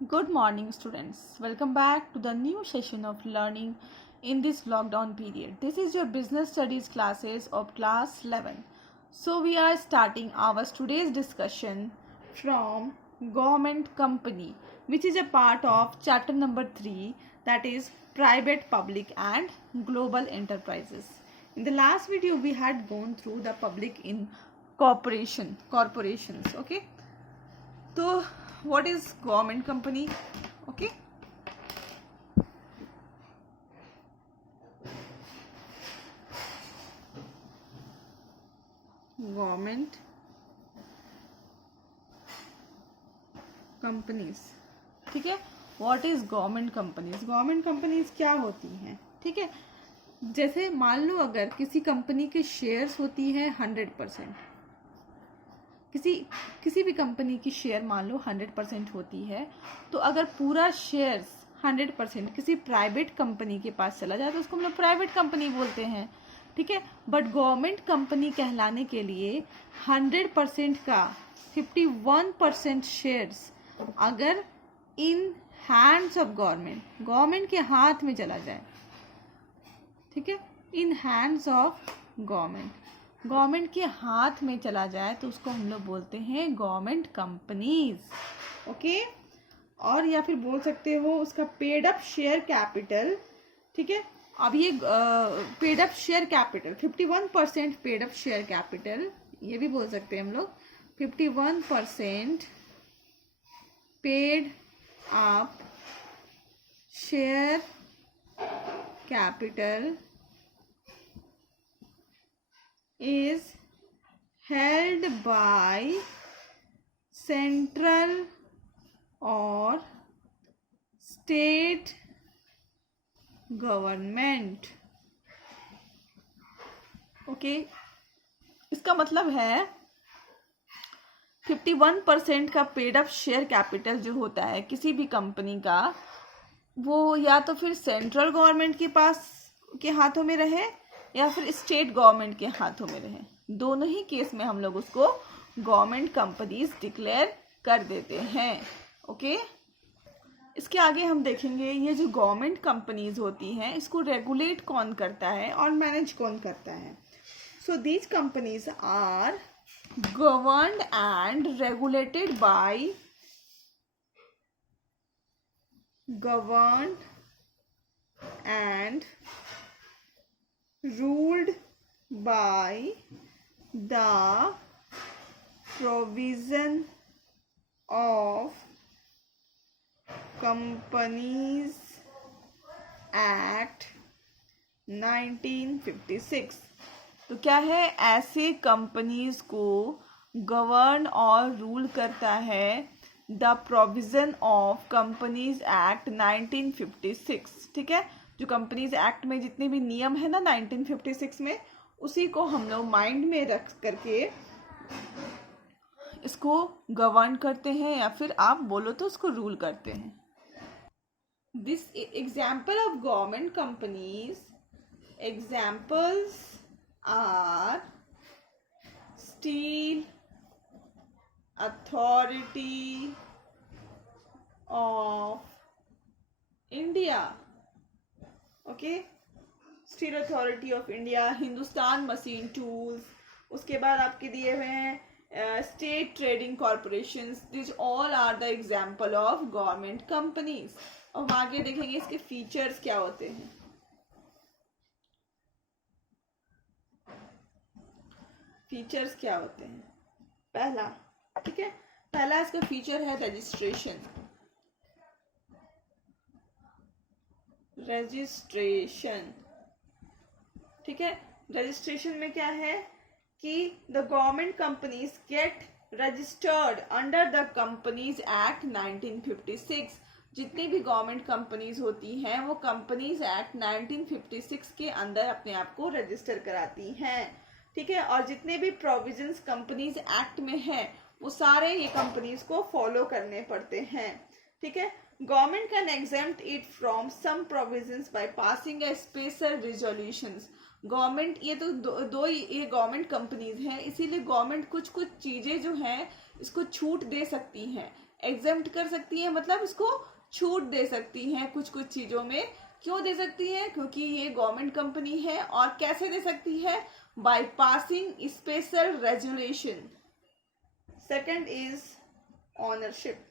Good morning, students. Welcome back to the new session of learning in this lockdown period. This is your business studies classes of class 11. So, we are starting our today's discussion from government company, which is a part of chapter number 3, that is private, public, and global enterprises. In the last video, we had gone through the public in corporations. Okay. So, what is government company? Okay. Government companies. ठीक है. What is government companies? Government companies क्या होती हैं? ठीक है. जैसे मान लो अगर किसी कंपनी के शेयर्स होती है 100%, किसी भी कंपनी की शेयर मान लो 100% होती है, तो अगर पूरा शेयर्स 100% किसी प्राइवेट कंपनी के पास चला जाए तो उसको हम लोग प्राइवेट कंपनी बोलते हैं. ठीक है. बट गवर्नमेंट कंपनी कहलाने के लिए 100% का 51% शेयर्स अगर इन हैंड्स ऑफ गवर्नमेंट के हाथ में चला जाए, ठीक है, इन हैंड्स ऑफ गवर्नमेंट के हाथ में चला जाए तो उसको हम लोग बोलते हैं गवर्नमेंट कंपनीज. ओके. और या फिर बोल सकते हो उसका पेड अप शेयर कैपिटल. ठीक है. अब ये paid up share capital 51% paid up share capital, ये भी बोल सकते हैं हम लोग 51% paid up share capital is held by central or state government. Okay. इसका मतलब है 51% का पेड अप शेयर कैपिटल जो होता है किसी भी कंपनी का, वो या तो फिर सेंट्रल गवर्नमेंट के पास के हाथों में रहे या फिर स्टेट गवर्नमेंट के हाथों में रहे. दोनों ही केस में हम लोग उसको गवर्नमेंट कंपनीज डिक्लेयर कर देते हैं. ओके. इसके आगे हम देखेंगे ये जो गवर्नमेंट कंपनीज होती हैं इसको रेगुलेट कौन करता है और मैनेज कौन करता है. So these companies are governed and regulated by ruled by the provision of Companies Act 1956. तो क्या है? ऐसे कंपनीज को गवर्न और रूल करता है the provision of companies act 1956. ठीक है. जो कंपनीज एक्ट में जितने भी नियम है ना 1956 में, उसी को हम लोग माइंड में रख करके इसको गवर्न करते हैं या फिर आप बोलो तो उसको रूल करते हैं. This example of government companies examples are Steel Authority of India. Okay. Steel Authority of India, Hindustan machine tools, उसके बाद आपके दिए हुए हैं state trading corporations. This all are the example of government companies. और हम आगे देखेंगे इसके फीचर्स क्या होते हैं. फीचर्स क्या होते हैं? पहला, ठीक है, पहला इसका फीचर है रजिस्ट्रेशन. ठीक है. रजिस्ट्रेशन में क्या है कि the government companies get registered under the companies act 1956. जितनी भी गवर्नमेंट कंपनीज होती हैं वो कंपनीज एक्ट 1956 के अंदर अपने आप को रजिस्टर कराती हैं. ठीक है. और जितने भी प्रोविजंस कंपनीज एक्ट में हैं वो सारे ये कंपनीज को फॉलो करने पड़ते हैं. ठीक है. Government can exempt it from some provisions by passing a special resolutions. Government ये तो दो ये गवर्नमेंट कंपनीज हैं, इसीलिए गवर्नमेंट कुछ चीज़ें जो हैं इसको छूट दे सकती हैं एग्जेम्प्ट कर सकती हैं, मतलब इसको छूट दे सकती हैं कुछ कुछ चीज़ों में। क्यों दे सकती हैं? क्योंकि ये गवर्नमेंट कंपनी है। और कैसे दे सकती है? By passing special resolution. Second is ownership.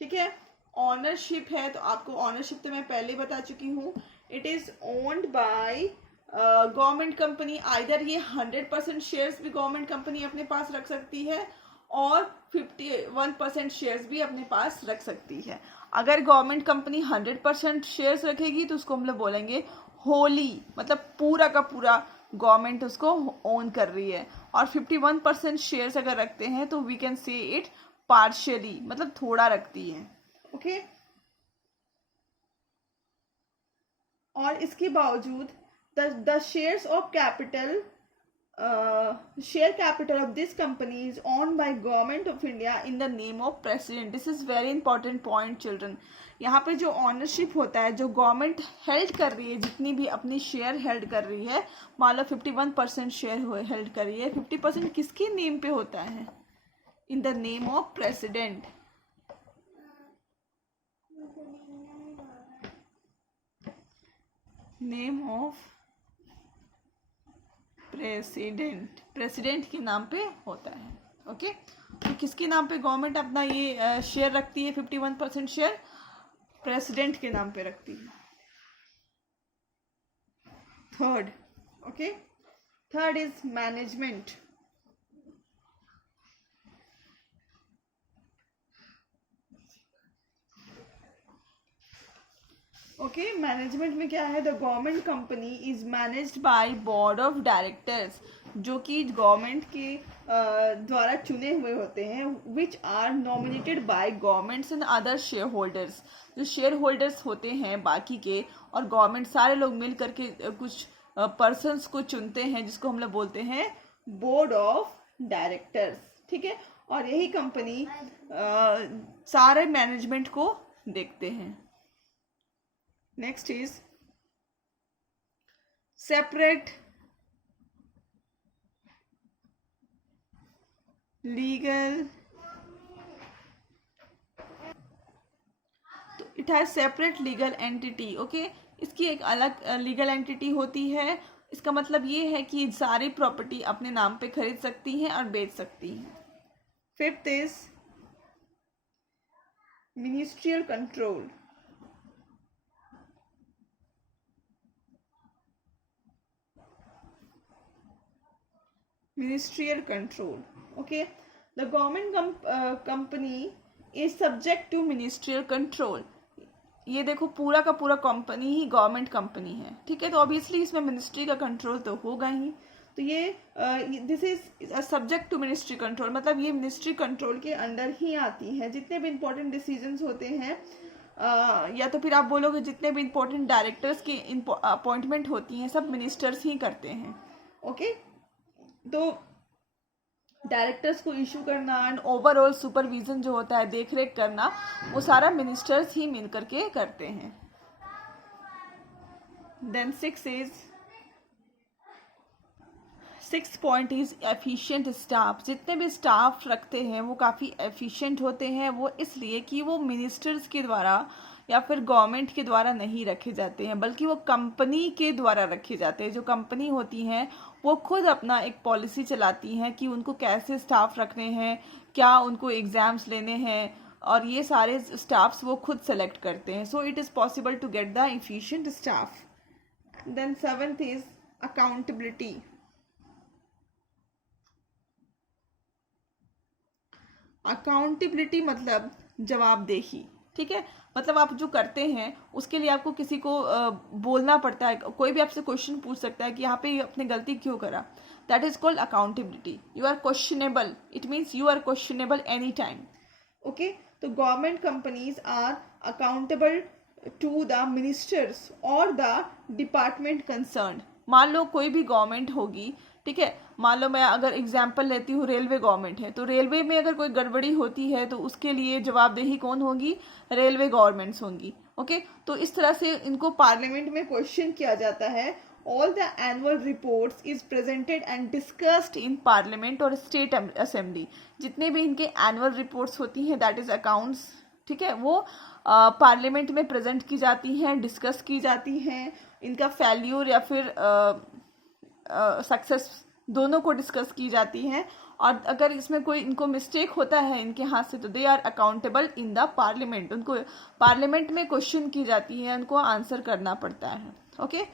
ठीक है, ऑनरशिप है तो आपको ऑनरशिप तो मैं पहले बता चुकी हूँ। It is owned by government company. Either ये 100% शेयर्स भी गवर्नमेंट कंपनी अपने पास रख सकती है और 51% शेयर्स भी अपने पास रख सकती है। अगर गवर्नमेंट कंपनी 100% शेयर्स रखेगी तो उसको हम लोग बोलेंगे होली, मतलब पूरा का पूरा गवर्नमेंट उसको ओन कर रही है। और 51% शेयर्स अगर रखते हैं तो we can say it partially, मतलब थोड़ा रखती है। ओके और इसके बावजूद the shares of capital share capital of this company is owned by government of India in the name of president. This is very important point children. यहाँ पे जो ऑनरशिप होता है, जो गवर्नमेंट हेल्ड कर रही है, जितनी भी अपनी शेयर हेल्ड कर रही है, मान लो 51% शेयर हेल्ड कर रही है, 50% किसके नेम पे होता है? In the name of president. Name of president, president के नाम पे होता है। ओके तो किसके नाम पे गवर्नमेंट अपना ये शेयर रखती है? 51% शेयर प्रेसिडेंट के नाम पे रखती है। Third, okay third is management. Okay management में क्या है? The government company is managed by board of directors, जो कि गवर्नमेंट के द्वारा चुने हुए होते हैं, which are nominated by governments and other shareholders. जो शेयर होल्डर्स होते हैं बाकी के, और गवर्नमेंट सारे लोग मिल करके कुछ पर्सन्स को चुनते हैं, जिसको हम लोग बोलते हैं बोर्ड ऑफ डायरेक्टर्स। ठीक है, और यही कंपनी सारे मैनेजमेंट को देखते हैं। Next is separate legal, तो it has separate legal entity. Okay इसकी एक अलग लीगल एंटिटी होती है। इसका मतलब ये है कि सारी प्रॉपर्टी अपने नाम पे खरीद सकती हैं और बेच सकती हैं। Fifth is ministerial control. Ministerial control. Okay, the government company is subject to ministerial control. ये देखो पूरा का पूरा कंपनी ही गवर्नमेंट कंपनी है। ठीक है, तो ऑब्वियसली इसमें मिनिस्ट्री का कंट्रोल तो होगा ही। तो ये this is subject to ministry control, मतलब ये मिनिस्ट्री कंट्रोल के अंडर ही आती है। जितने भी इंपॉर्टेंट डिसीजंस होते हैं, या तो फिर आप बोलोगे जितने भी इंपॉर्टेंट डायरेक्टर्स की अपॉइंटमेंट होती हैं, सब मिनिस्टर्स ही करते हैं। ओके तो डायरेक्टर्स को इशू करना एंड ओवरऑल सुपरविजन जो होता है, देख रेख करना, वो सारा मिनिस्टर्स ही मिल करके करते हैं। Then six point is efficient staff. जितने भी स्टाफ रखते हैं वो काफ़ी एफिशिएंट होते हैं। वो इसलिए कि वो मिनिस्टर्स के द्वारा या फिर गवर्नमेंट के द्वारा नहीं रखे जाते हैं, बल्कि वो कंपनी के द्वारा रखे जाते हैं। जो कंपनी होती हैं वो खुद अपना एक पॉलिसी चलाती हैं कि उनको कैसे स्टाफ रखने हैं, क्या उनको एग्ज़ाम्स लेने हैं, और ये सारे स्टाफ्स वो खुद सेलेक्ट करते हैं। So it is possible to get the efficient staff. Then seventh is accountability. Accountability मतलब जवाबदेही। ठीक है, मतलब आप जो करते हैं उसके लिए आपको किसी को बोलना पड़ता है। कोई भी आपसे क्वेश्चन पूछ सकता है कि यहाँ पे अपने गलती क्यों करा। That is called accountability. You are questionable, it means you are questionable any time. Okay, तो government companies are accountable to the ministers और द डिपार्टमेंट कंसर्न। मान लो कोई भी गवर्नमेंट होगी, ठीक है, मान लो मैं अगर एग्जाम्पल लेती हूँ, रेलवे गवर्नमेंट है, तो रेलवे में अगर कोई गड़बड़ी होती है तो उसके लिए जवाबदेही कौन होगी? रेलवे गवर्नमेंट्स होंगी। ओके, तो इस तरह से इनको पार्लियामेंट में क्वेश्चन किया जाता है all the annual reports is presented and discussed in parliament और state assembly. जितने भी इनके annual reports होती हैं, that is accounts, ठीक है, वो पार्लियामेंट में प्रेजेंट की जाती हैं, डिस्कस की जाती हैं, इनका फेल्यूर या फिर सक्सेस दोनों को डिस्कस की जाती हैं. और अगर इसमें कोई इनको मिस्टेक होता है इनके हाथ से तो they are accountable in the parliament. उनको पार्लियामेंट में क्वेश्चन की जाती है, उनको आंसर करना पड़ता है. Okay,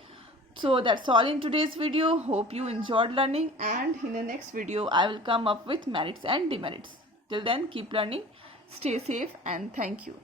so that's all in today's video. Hope you enjoyed learning, and in the next video I will come up with merits and demerits. Till then, keep learning, stay safe, and thank you.